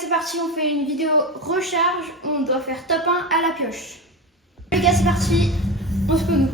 c'est parti, on fait une vidéo recharge où on doit faire top 1 à la pioche. Les gars, c'est parti, on se peut.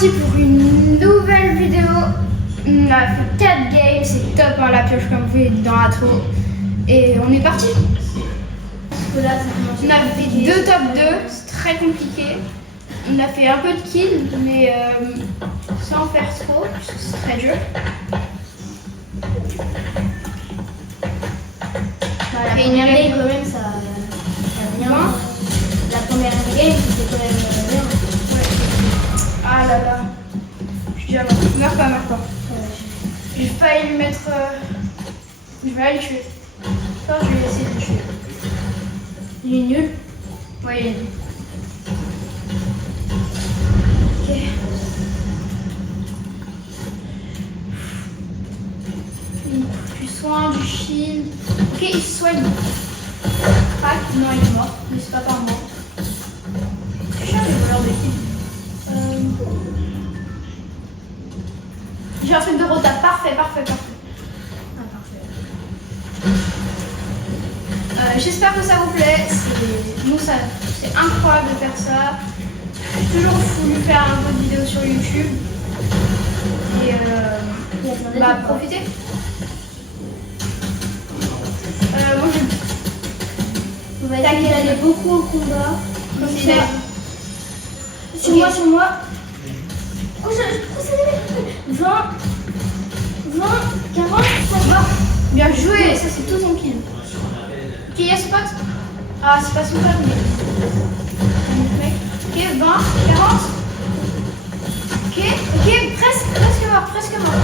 Pour une nouvelle vidéo. On a fait 4 games, c'est top hein, la pioche comme vous voyez dans l'intro. Et on est parti. On a fait 2 top 2, c'est très compliqué. On a fait un peu de kills, mais sans faire trop, parce que c'est très dur. La première game quand même ça vient. La première game c'était quand même bien. Ah là là. Je dis alors, meurs pas. J'ai failli lui mettre. Je vais aller le tuer. Enfin, je vais essayer de le tuer. Il est nul. Oui, il est nul. Ok. Du soin, du shield. Ok, il se soigne. Crac, non, il est mort. Mais c'est pas par moi. C'est chiant les voleurs de kills. J'ai un truc de rota, parfait. Ah, parfait. J'espère que ça vous plaît. C'est incroyable de faire ça. J'ai toujours voulu faire un peu de vidéo sur YouTube. Et profitez. Moi On va essayer d'aller beaucoup au combat. Comme ça. Sur moi. Oh, 20, 40, 50. Bien joué, ça c'est tout ton kill. Qui y a ce pote? Ah, c'est pas son pote, mais. Ok, 20, 40. Ok, presque mort.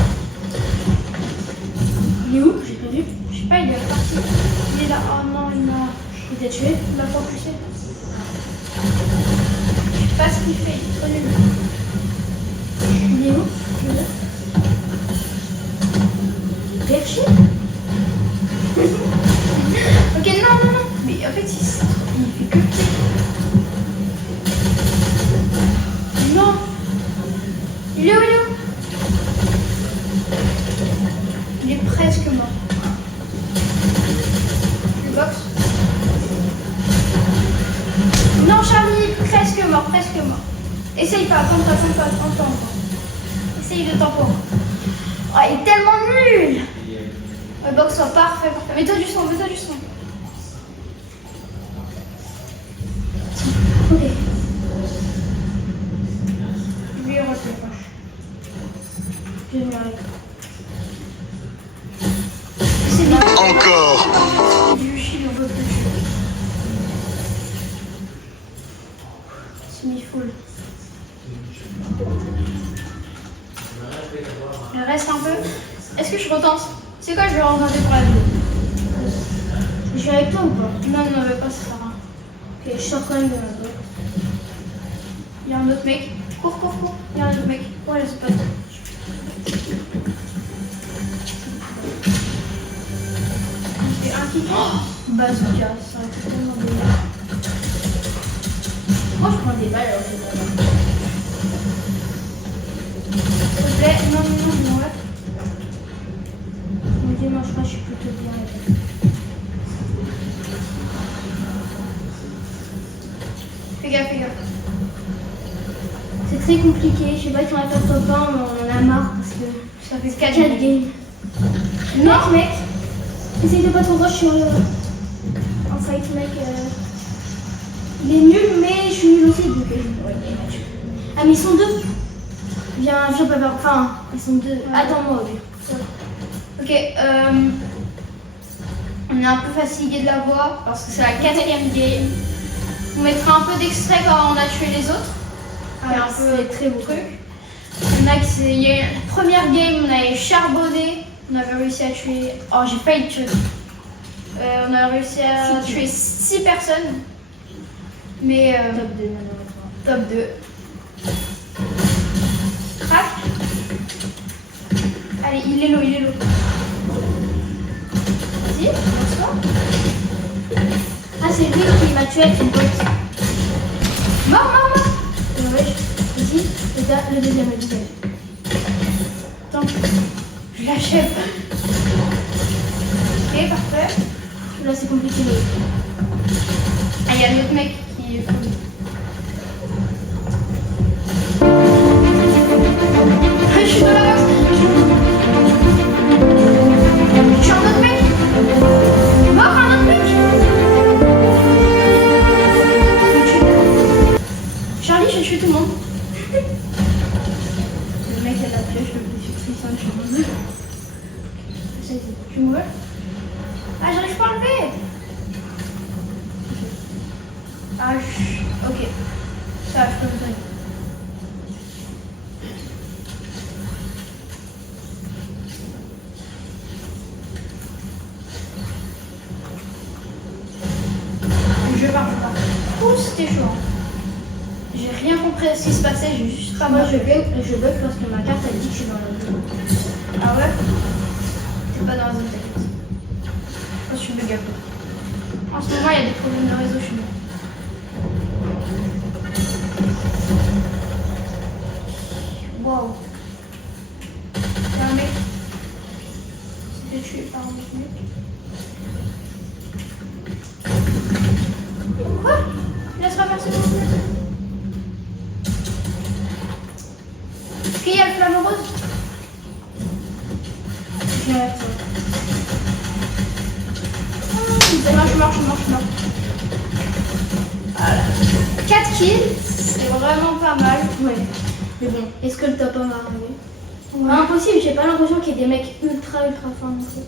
Il est où? J'ai pas vu. Je sais pas, il est reparti. Il est là. Oh non, Il t'a tué? il m'a pas poussé. Je sais pas ce qu'il fait, il est trop nul. Il est où? Perché? Ok, non. Mais en fait, il fait que cliquer. Non. Il est où? Il est presque mort. Le box. Non, Charlie, presque mort. Essaye pas, attends. Essaye de tempo. Oh, il est tellement nul. Le box soit parfait. Mets-toi du son. Ok. Lui, on refait pas. Je vais venir avec. C'est bien. Encore. Du chili, on veut plus. Semi-full. Il reste un peu. Est-ce que je retente? C'est quoi, je vais retenter pour la vidéo. Je suis avec toi ou pas? Non, non, non, pas, ça sert à rien. Ok, je sors quand même de la boîte. Il y a un autre mec. Cours, cours, cours. Il y a un autre mec. Ouais, c'est pas toi. Il y a un qui. Oh, Bazooka, ça aurait été tellement bien. Moi je prends des balles alors que c'est pas mal. s'il te plaît. Non, non, non, non, ouais. Ok, moi je crois que je suis plutôt bien avec. Fais gaffe, fais gaffe. C'est très compliqué, je sais pas si on va faire top 1, mais on en a marre parce que Ça fait 4 4 games. games. Mec, essaye de pas trop rush sur un fight, mec. Il est nul, mais je suis nul aussi, donc ouais, match. Ah, mais ils sont deux. Viens, pas vers. Enfin, ils sont deux. Attends-moi, ok. Ok, on est un peu fatigué de la voix parce que c'est la 4e game. On mettra un peu d'extrait quand on a tué les autres. C'est un peu c'est très beau. truc. Il y en a qui il y a une première game, on avait charbonné, on avait réussi à tuer. Oh, j'ai failli le tuer. On a réussi à tuer 6 personnes. Mais Top 2, malheureusement. top 2. Crac. Allez, il est low, il est low. Vas-y, lance-toi. Ah, c'est lui qui m'a tué avec une botte. Mort, mort, mort. Ouais, ici, le deuxième, le deuxième. Attends, je l'achève. Ok, parfait. Là, c'est compliqué. Ah, il y a l'autre mec qui est fou. Je suis dans la box. Je suis un autre mec. Mort, un autre mec. Charlie, je tue tout le monde. Le mec, il a la flèche, je suis en mode. Tu me veux? Ah, j'arrive pas à enlever. Ah, ok. Ça, je peux me donner. Je pars. Ouh, c'était chaud. J'ai rien compris à ce qui se passait, j'ai juste pas Moi, mal. je bug parce que ma carte, elle dit que je suis dans la zone. Ah ouais? T'es pas dans la zone, t'inquiète. Moi, je suis bug un peu. En ce moment, il y a des problèmes de réseau chez moi. Wow. Il y a un mec qui s'est fait tuer par un autre mec. Quoi? Il a traversé mon fenêtre. Est-ce qu'il y a le flamme rose? Je viens avec toi. Je marche. Voilà. 4 kills, c'est vraiment pas mal. Ouais. Mais bon, est-ce que le top 1 va arriver? Ouais. Impossible, j'ai pas l'impression qu'il y ait des mecs ultra forts non plus.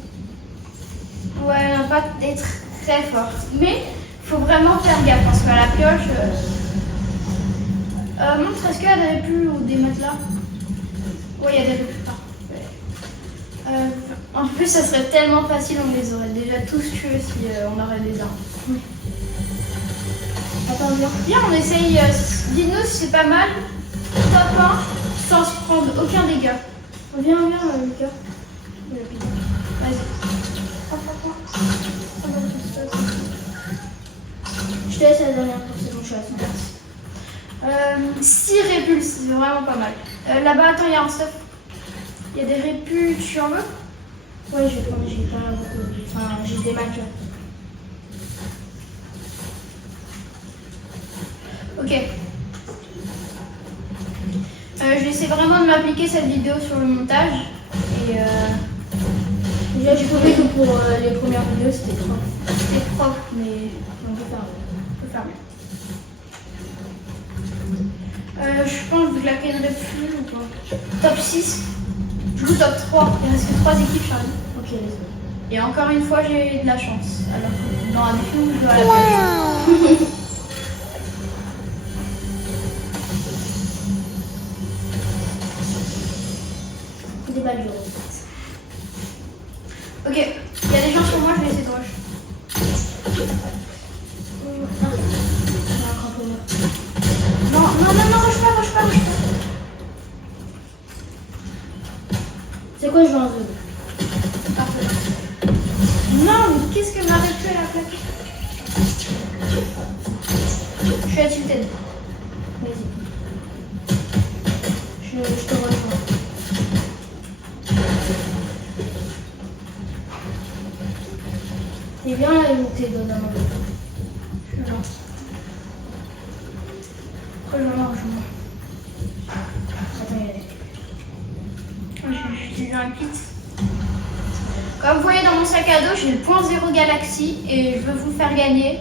Ouais, on n'a pas d'être très forte. Mais faut vraiment faire gaffe parce qu'à la pioche. Montre, est-ce qu'il y a des répus ou des matelas? Ouais, il y a des répus. En plus, ça serait tellement facile, on les aurait déjà tous tués si on aurait des armes. Attends, viens. Viens, on essaye. Dites-nous si c'est pas mal. Top 1 sans se prendre aucun dégât. Viens, Lucas. Vas-y. Je te laisse la dernière pour c'est bon, je suis à 100. 6 répulses, c'est vraiment pas mal. Là-bas, attends, il y a un stuff. Il y a des répus, tu en veux? Ouais, je vais prendre, j'ai pas beaucoup. Enfin, j'ai des matchs. Ok. Je vais essayer vraiment de m'appliquer cette vidéo sur le montage. Et Déjà, j'ai trouvé que pour les premières vidéos, c'était propre. c'est propre, Mais on peut faire. on peut faire mieux. Je pense que je la gagnerai plus ou pas. Top 6. Je joue top 3. Il reste que 3 équipes, Charlie. Ok, let's go. Et encore une fois, j'ai de la chance. Alors que dans un défi, je dois la perdre. Des balles de rose. Ok, il y a des gens sur moi, je vais essayer de rush. Non, rush pas. C'est quoi, je vais en zone? Parfait. Non, mais qu'est-ce que m'a arrêté la plaque? Je suis à tilted. Vas-y. Je te rejoins. T'es bien là, où t'es donné à manger. Je lance. Rejoins-moi. Attends, il y a des... J'ai eu un kit. Comme vous voyez dans mon sac à dos, j'ai le point 0 Galaxy et je veux vous faire gagner.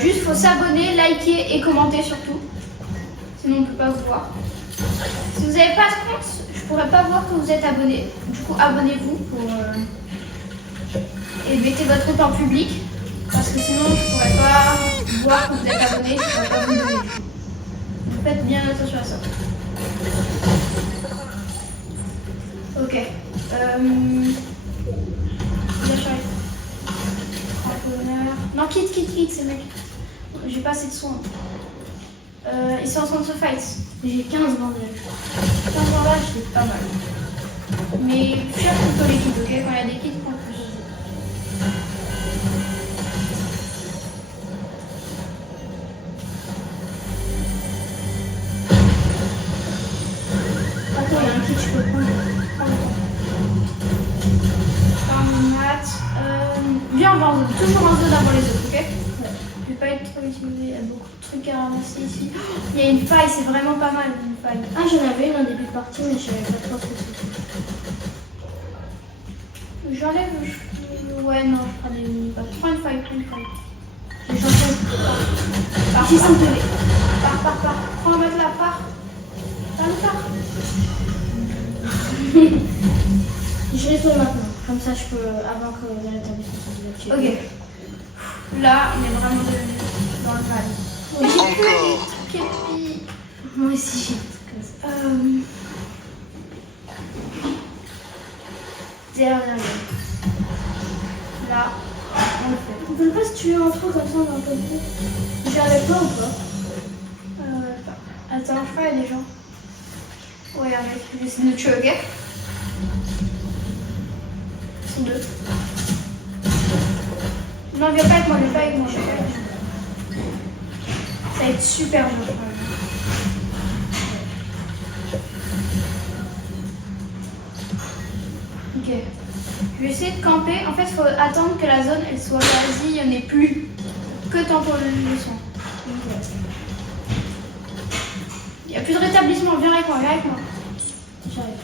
Juste faut s'abonner, liker et commenter surtout. Sinon on ne peut pas vous voir. Si vous n'avez pas de compte, je ne pourrais pas voir que vous êtes abonné. Du coup abonnez-vous pour et mettez votre compte en public. Parce que sinon je ne pourrais pas voir que vous êtes abonné, je ne pourrais pas vous donner. Donc faites bien attention à ça. Ok. Non, quitte ces mecs. J'ai pas assez de soins. Ils sont en train de se fight. J'ai 15 bandages. 15 bandages, c'est pas mal. Mais cherche plutôt les kits, ok? Quand il y a des kits, prends plus. Attends, il y a un kit, je peux prendre. Viens, on va en zone. Toujours en zone avant les autres, ok? Je vais pas être trop utilisé. Il y a beaucoup de trucs à ramasser ici. Il y a une faille, c'est vraiment pas mal une faille. Ah, j'en avais une en début de partie, mais je savais pas trop ce que c'était. J'enlève. Ouais, non, je prends des mini-pas. Prends une faille. J'ai changé. Pars. J'ai sauté. Pars. Prends un matelas, pars. Je les fais maintenant. Comme ça, je peux, avant que l'établissement soit désactivé. Ok. Là, on est vraiment dans le mal. Encore. Képi. Moi aussi, j'ai des trucs comme ça. Derrière. Là, on le fait. On peut pas se tuer entre eux comme ça, on est un peu plus. J'ai avec toi ou pas? Attends, je crois qu'il y a des gens. Ouais, arrête. Je vais essayer de le tuer, ok? Ils sont deux. Non, viens pas avec moi. Ça va être super dur. Ok. Je vais essayer de camper. En fait, il faut attendre que la zone elle soit quasi, il n'y en ait plus. Que tant pour le son. Il n'y a plus de rétablissement. Viens avec moi. J'arrive.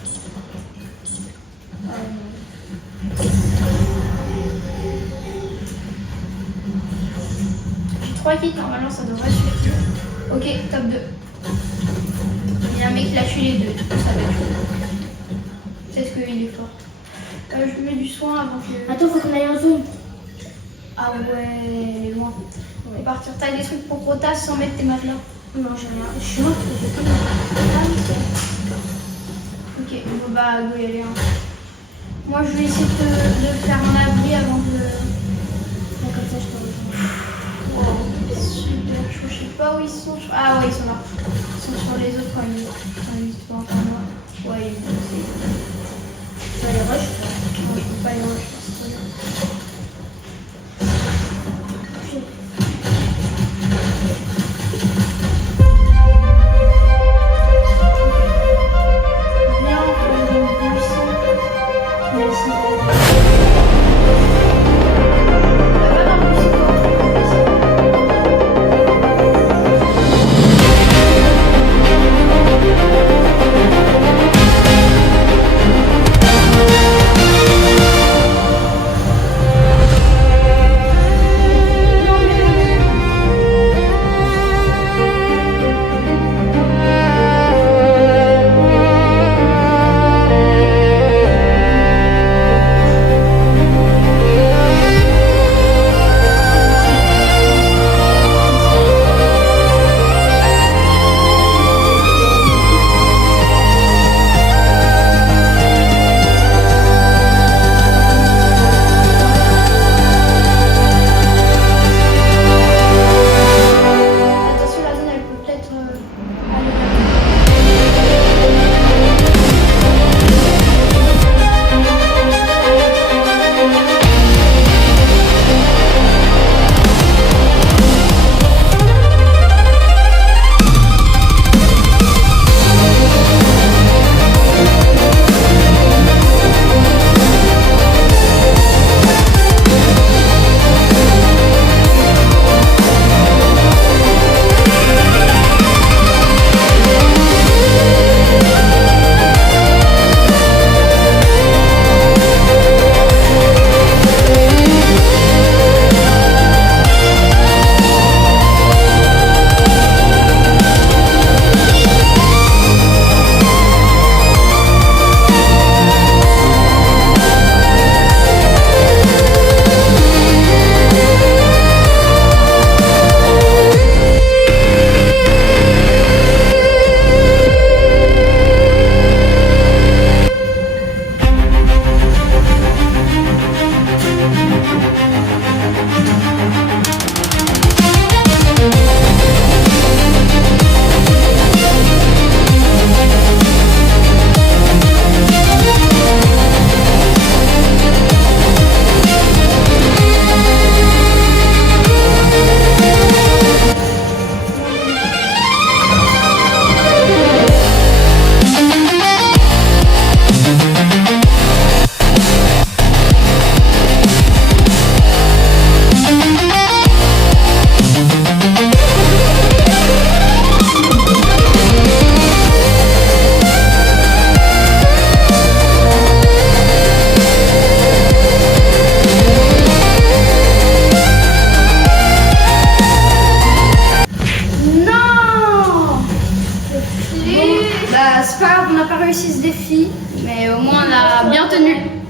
J'ai 3 kits, normalement ça devrait suffire. Ok, top 2. Il y a un mec qui a tué les deux, du coup ça va être chaud. Peut-être qu'il est fort. Je mets du soin avant que... Attends, faut qu'on aille en zone. Ah ouais, loin. On va partir. T'as des trucs pour Protas sans mettre tes matelas? Non, j'ai rien. Je suis morte, j'ai pas de... Ok, bon bah go y aller. Hein. Moi je vais essayer de faire un abri avant de... Là, comme ça, je te rejoins. Wow, super chaud. Je sais pas où ils sont. Ah ouais, ils sont là. Ils sont sur les autres quand ils sont pas encore moi. Ouais, ils vont essayer. Tu vas les rush? Non, je peux pas les rush. C'est trop dur. réussi ce défi, mais au moins on a bien tenu.